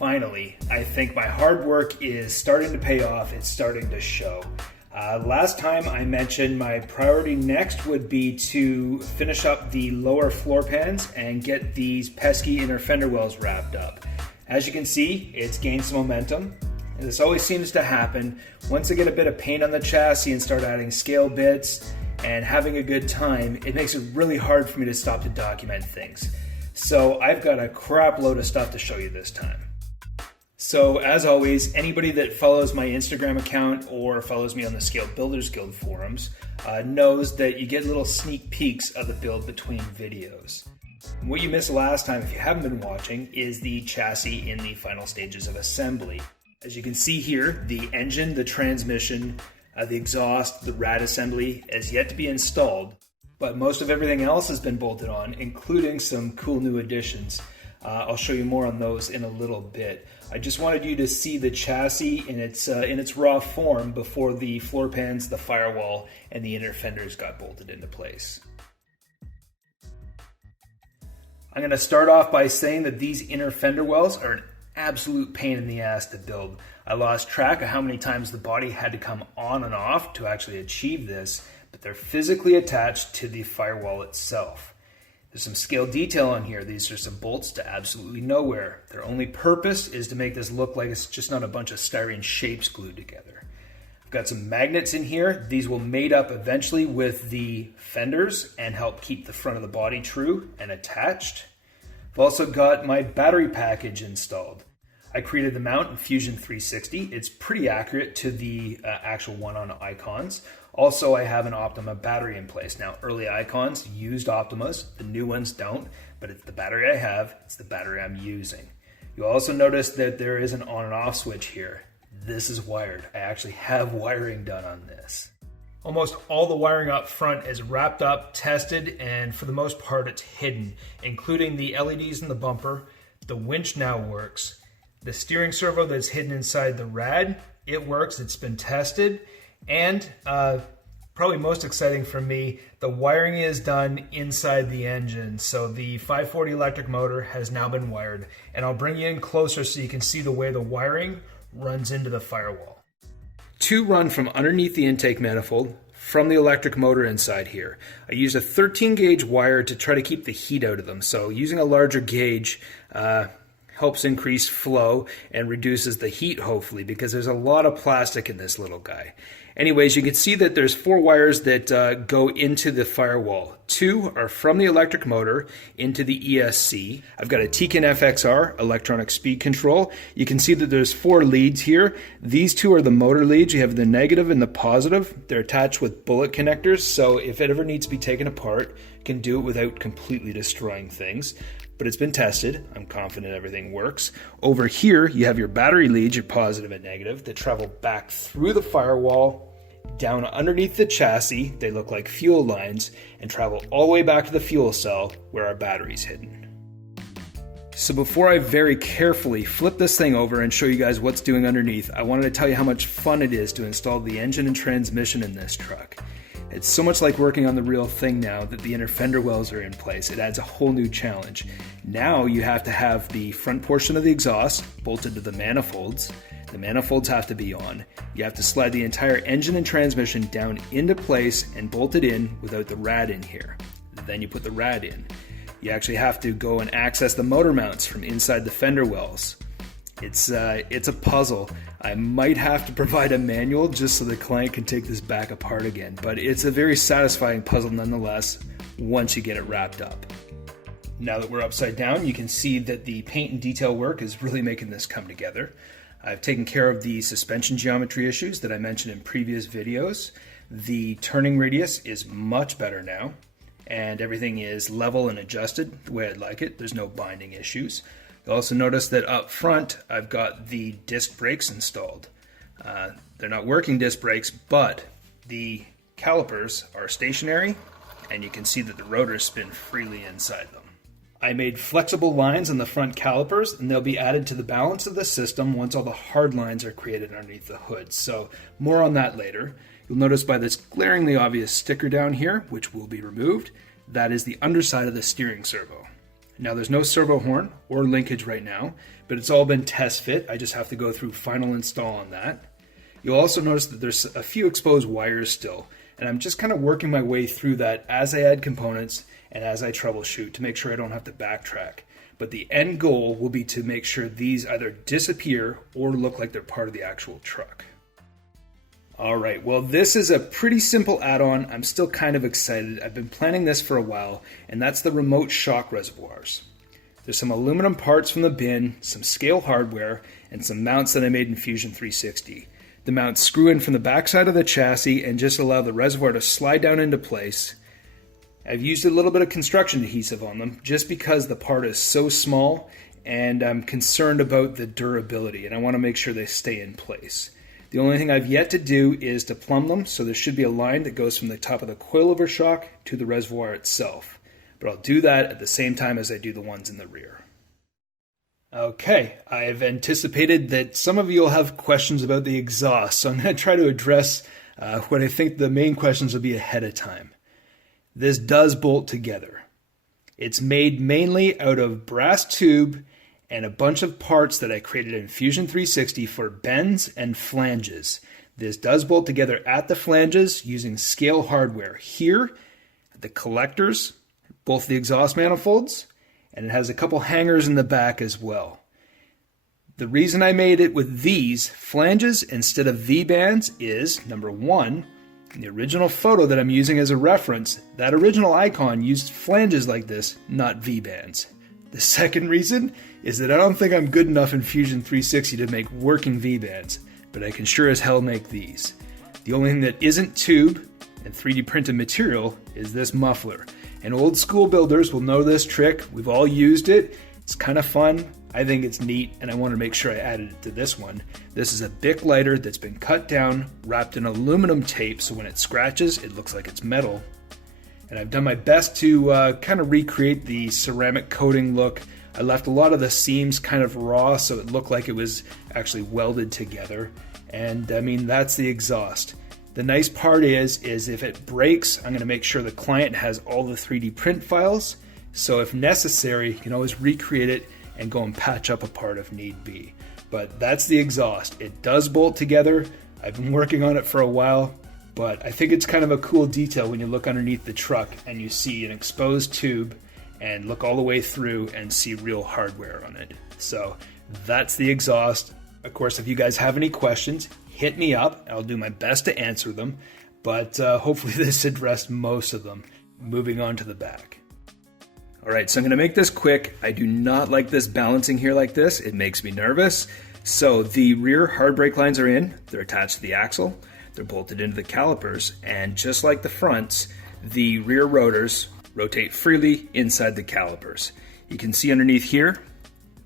Finally, I think my hard work is starting to pay off. It's starting to show. Last time I mentioned my priority next would be to finish up the lower floor pans and get these pesky inner fender wells wrapped up. As you can see, it's gained some momentum. And this always seems to happen once I get a bit of paint on the chassis and start adding scale bits and having a good time. It makes it really hard for me to stop to document things. So I've got a crap load of stuff to show you this time. So as always, anybody that follows my Instagram account or follows me on the Scale Builders Guild forums knows that you get little sneak peeks of the build between videos. And what you missed last time, if you haven't been watching, is the chassis in the final stages of assembly. As you can see here, the engine, the transmission, the exhaust, the rad assembly is yet to be installed, but most of everything else has been bolted on, including some cool new additions. I'll show you more on those in a little bit. I just wanted you to see the chassis in its raw form before the floor pans, the firewall, and the inner fenders got bolted into place. I'm going to start off by saying that these inner fender wells are an absolute pain in the ass to build. I lost track of how many times the body had to come on and off to actually achieve this, but they're physically attached to the firewall itself. There's some scale detail on here. These are some bolts to absolutely nowhere. Their only purpose is to make this look like it's just not a bunch of styrene shapes glued together. I've got some magnets in here. These will mate up eventually with the fenders and help keep the front of the body true and attached. I've also got my battery package installed. I created the mount in Fusion 360. It's pretty accurate to the actual one on Icons. Also, I have an Optima battery in place. Now, early Icons used Optimas, the new ones don't, but it's the battery I have, it's the battery I'm using. You'll also notice that there is an on and off switch here. This is wired. I actually have wiring done on this. Almost all the wiring up front is wrapped up, tested, and for the most part it's hidden, including the LEDs in the bumper. The winch now works. The steering servo that's hidden inside the rad, it works, it's been tested. And probably most exciting for me, the wiring is done inside the engine. So the 540 electric motor has now been wired, and I'll bring you in closer so you can see the way the wiring runs into the firewall. Two run from underneath the intake manifold from the electric motor inside here. I use a 13 gauge wire to try to keep the heat out of them. So using a larger gauge helps increase flow and reduces the heat, hopefully, because there's a lot of plastic in this little guy. Anyways, you can see that there's 4 wires that go into the firewall. 2 are from the electric motor into the ESC. I've got a Tekin FXR, electronic speed control. You can see that there's 4 leads here. These 2 are the motor leads. You have the negative and the positive. They're attached with bullet connectors, so if it ever needs to be taken apart, you can do it without completely destroying things. But it's been tested. I'm confident everything works. Over here, you have your battery leads, your positive and negative, that travel back through the firewall, down underneath the chassis. They look like fuel lines, and travel all the way back to the fuel cell where our battery's hidden. So before I very carefully flip this thing over and show you guys what's doing underneath, I wanted to tell you how much fun it is to install the engine and transmission in this truck. It's so much like working on the real thing now that the inner fender wells are in place. It adds a whole new challenge. Now you have to have the front portion of the exhaust bolted to the manifolds. The manifolds have to be on. You have to slide the entire engine and transmission down into place and bolt it in without the rad in here. Then you put the rad in. You actually have to go and access the motor mounts from inside the fender wells. It's a puzzle. I might have to provide a manual just so the client can take this back apart again, but it's a very satisfying puzzle nonetheless once you get it wrapped up. Now that we're upside down, you can see that the paint and detail work is really making this come together. I've taken care of the suspension geometry issues that I mentioned in previous videos. The turning radius is much better now, and everything is level and adjusted the way I'd like it. There's no binding issues. You'll also notice that up front, I've got the disc brakes installed. They're not working disc brakes, but the calipers are stationary, and you can see that the rotors spin freely inside them. I made flexible lines on the front calipers, and they'll be added to the balance of the system once all the hard lines are created underneath the hood. So more on that later. You'll notice by this glaringly obvious sticker down here, which will be removed, that is the underside of the steering servo. Now there's no servo horn or linkage right now, but it's all been test fit. I just have to go through final install on that. You'll also notice that there's a few exposed wires still, and I'm just kind of working my way through that as I add components and as I troubleshoot to make sure I don't have to backtrack. But the end goal will be to make sure these either disappear or look like they're part of the actual truck. All right, well, this is a pretty simple add-on. I'm still kind of excited. I've been planning this for a while, and that's the remote shock reservoirs. There's some aluminum parts from the bin, some scale hardware, and some mounts that I made in Fusion 360. The mounts screw in from the backside of the chassis and just allow the reservoir to slide down into place. I've used a little bit of construction adhesive on them just because the part is so small and I'm concerned about the durability and I want to make sure they stay in place. The only thing I've yet to do is to plumb them, so there should be a line that goes from the top of the coilover shock to the reservoir itself. But I'll do that at the same time as I do the ones in the rear. Okay, I've anticipated that some of you will have questions about the exhaust, so I'm going to try to address what I think the main questions will be ahead of time. This does bolt together. It's made mainly out of brass tube and a bunch of parts that I created in Fusion 360 for bends and flanges. This does bolt together at the flanges using scale hardware. Here, the collectors, both the exhaust manifolds, and it has a couple hangers in the back as well. The reason I made it with these flanges instead of V-bands is, number one, in the original photo that I'm using as a reference, that original icon used flanges like this, not V-bands. The second reason is that I don't think I'm good enough in Fusion 360 to make working V-bands, but I can sure as hell make these. The only thing that isn't tube and 3D printed material is this muffler. And old school builders will know this trick. We've all used it. It's kind of fun. I think it's neat, and I want to make sure I added it to this one. This is a Bic lighter that's been cut down, wrapped in aluminum tape, so when it scratches, it looks like it's metal. And I've done my best to kind of recreate the ceramic coating look. I left a lot of the seams kind of raw, so it looked like it was actually welded together. And I mean, that's the exhaust. The nice part is if it breaks, I'm going to make sure the client has all the 3D print files. So if necessary, you can always recreate it and go and patch up a part if need be. But that's the exhaust. It does bolt together. I've been working on it for a while, but I think it's kind of a cool detail when you look underneath the truck and you see an exposed tube and look all the way through and see real hardware on it. So that's the exhaust. Of course, if you guys have any questions, hit me up. I'll do my best to answer them, but hopefully this addressed most of them. Moving on to the back. All right, so I'm going to make this quick. I do not like this balancing here like this. It makes me nervous. So the rear hard brake lines are in. They're attached to the axle. They're bolted into the calipers. And just like the fronts, the rear rotors rotate freely inside the calipers. You can see underneath here,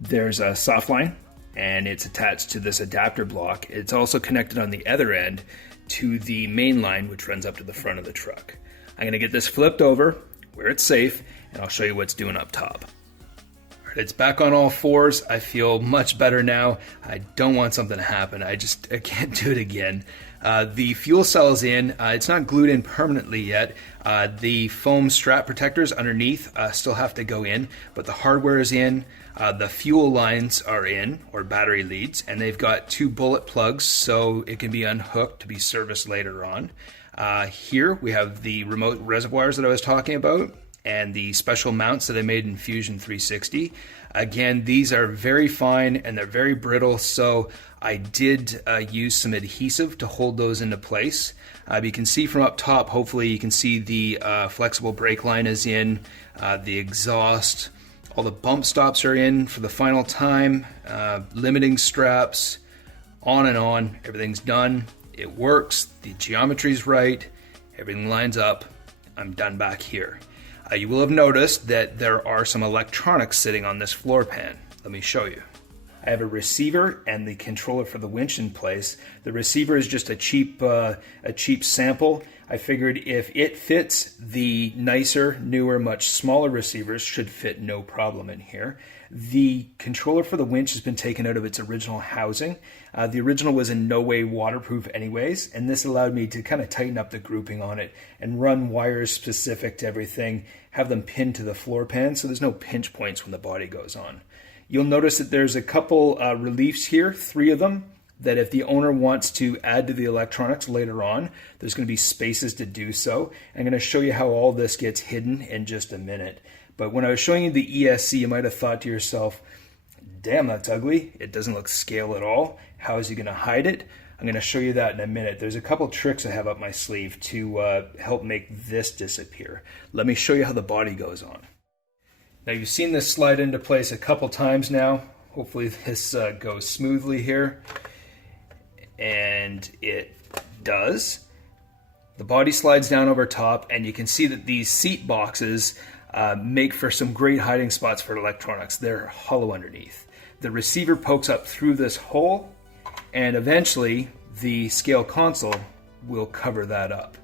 there's a soft line, and it's attached to this adapter block. It's also connected on the other end to the main line, which runs up to the front of the truck. I'm going to get this flipped over where it's safe, and I'll show you what's doing up top. All right, it's back on all fours. I feel much better now. I don't want something to happen. I can't do it again. The fuel cell is in. It's not glued in permanently yet. The foam strap protectors underneath still have to go in, but the hardware is in. The fuel lines are in, or battery leads, and they've got 2 bullet plugs so it can be unhooked to be serviced later on. Here we have the remote reservoirs that I was talking about and the special mounts that I made in Fusion 360. Again, these are very fine and they're very brittle, so I did use some adhesive to hold those into place. You can see from up top, hopefully you can see the flexible brake line is in, the exhaust, all the bump stops are in for the final time, limiting straps, on and on, everything's done. It works, the geometry's right, everything lines up. I'm done back here. You will have noticed that there are some electronics sitting on this floor pan. Let me show you. I have a receiver and the controller for the winch in place. The receiver is just a cheap sample. I figured if it fits, the nicer, newer, much smaller receivers should fit no problem in here. The controller for the winch has been taken out of its original housing. The original was in no way waterproof anyways, and this allowed me to kind of tighten up the grouping on it and run wires specific to everything, have them pinned to the floor pan so there's no pinch points when the body goes on. You'll notice that there's a couple reliefs here, 3 of them, that if the owner wants to add to the electronics later on, there's going to be spaces to do so. I'm going to show you how all this gets hidden in just a minute. But when I was showing you the ESC, you might have thought to yourself, damn, that's ugly. It doesn't look scale at all. How is he going to hide it? I'm going to show you that in a minute. There's a couple tricks I have up my sleeve to help make this disappear. Let me show you how the body goes on. Now you've seen this slide into place a couple times now. Hopefully this goes smoothly here. And it does. The body slides down over top, and you can see that these seat boxes make for some great hiding spots for electronics. They're hollow underneath. The receiver pokes up through this hole, and eventually the scale console will cover that up.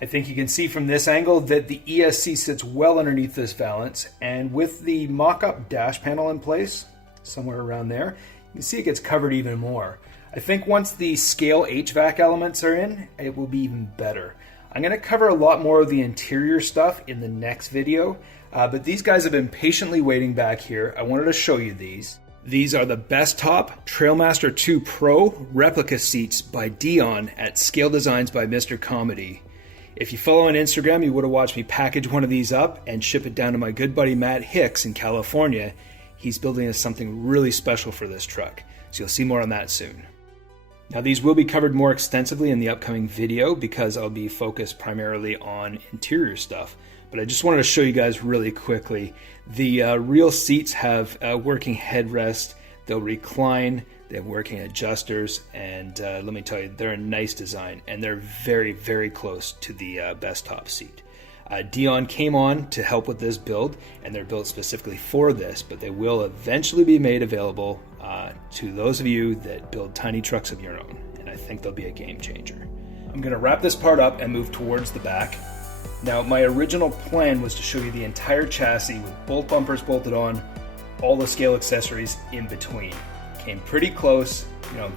I think you can see from this angle that the ESC sits well underneath this valance, and with the mock-up dash panel in place, somewhere around there, you can see it gets covered even more. I think once the scale HVAC elements are in, it will be even better. I'm going to cover a lot more of the interior stuff in the next video, but these guys have been patiently waiting back here. I wanted to show you these. These are the Best Top Trailmaster 2 Pro replica seats by Dion at Scale Designs by Mr. Comedy. If you follow on Instagram, you would have watched me package one of these up and ship it down to my good buddy Matt Hicks in California. He's building us something really special for this truck, so you'll see more on that soon. Now these will be covered more extensively in the upcoming video because I'll be focused primarily on interior stuff. But I just wanted to show you guys really quickly. The real seats have a working headrest, they'll recline, they have working adjusters, and let me tell you, they're a nice design and they're very, very close to the Best Top seat. Dion came on to help with this build, and they're built specifically for this, but they will eventually be made available to those of you that build tiny trucks of your own, and I think they'll be a game changer. I'm going to wrap this part up and move towards the back. Now, my original plan was to show you the entire chassis with bolt bumpers bolted on, all the scale accessories in between. Came pretty close,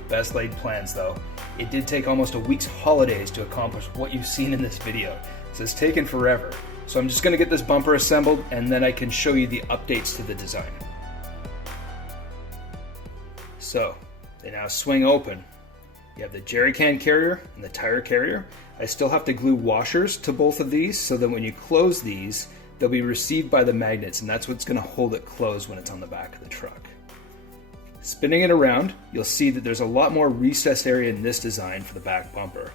best laid plans though. It did take almost a week's holidays to accomplish what you've seen in this video. So it's taken forever. So I'm just going to get this bumper assembled and then I can show you the updates to the design. So they now swing open. You have the jerry can carrier and the tire carrier. I still have to glue washers to both of these so that when you close these, they'll be received by the magnets, and that's what's going to hold it closed when it's on the back of the truck. Spinning it around, you'll see that there's a lot more recessed area in this design for the back bumper.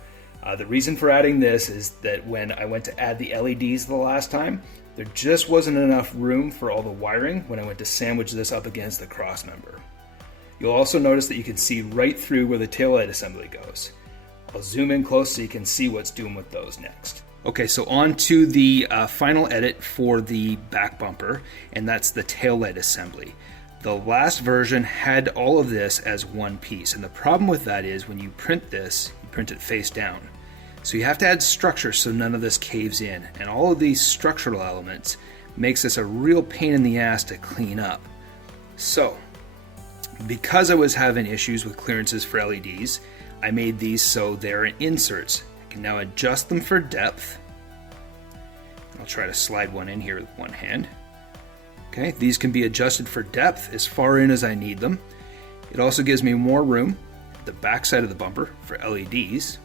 The reason for adding this is that when I went to add the LEDs the last time, there just wasn't enough room for all the wiring when I went to sandwich this up against the cross member. You'll also notice that you can see right through where the taillight assembly goes. I'll zoom in close so you can see what's doing with those next. Okay, so on to the final edit for the back bumper, and that's the taillight assembly. The last version had all of this as one piece, and the problem with that is when you print this, you print it face down. So you have to add structure so none of this caves in, and all of these structural elements makes this a real pain in the ass to clean up. So, because I was having issues with clearances for LEDs, I made these so they're inserts. I can now adjust them for depth. I'll try to slide one in here with one hand. Okay, these can be adjusted for depth as far in as I need them. It also gives me more room at the back side of the bumper for LEDs.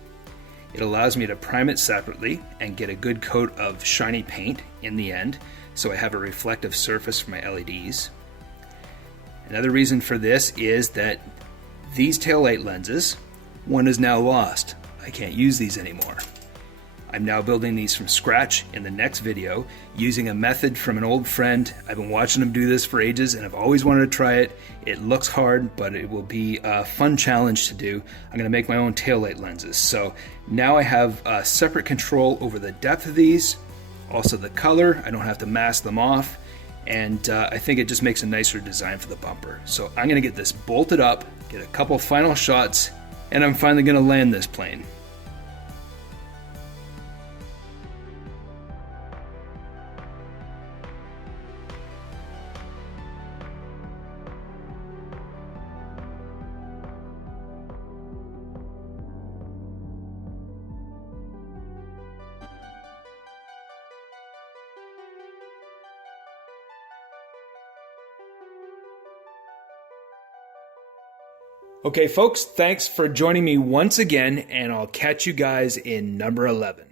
It allows me to prime it separately and get a good coat of shiny paint in the end, so I have a reflective surface for my LEDs. Another reason for this is that these taillight lenses, one is now lost. I can't use these anymore. I'm now building these from scratch in the next video using a method from an old friend. I've been watching him do this for ages and I've always wanted to try it. It looks hard, but it will be a fun challenge to do. I'm going to make my own taillight lenses. So now I have separate control over the depth of these, also the color. I don't have to mask them off. And I think it just makes a nicer design for the bumper. So I'm going to get this bolted up, get a couple final shots, and I'm finally going to land this plane. Okay, folks, thanks for joining me once again, and I'll catch you guys in number 11.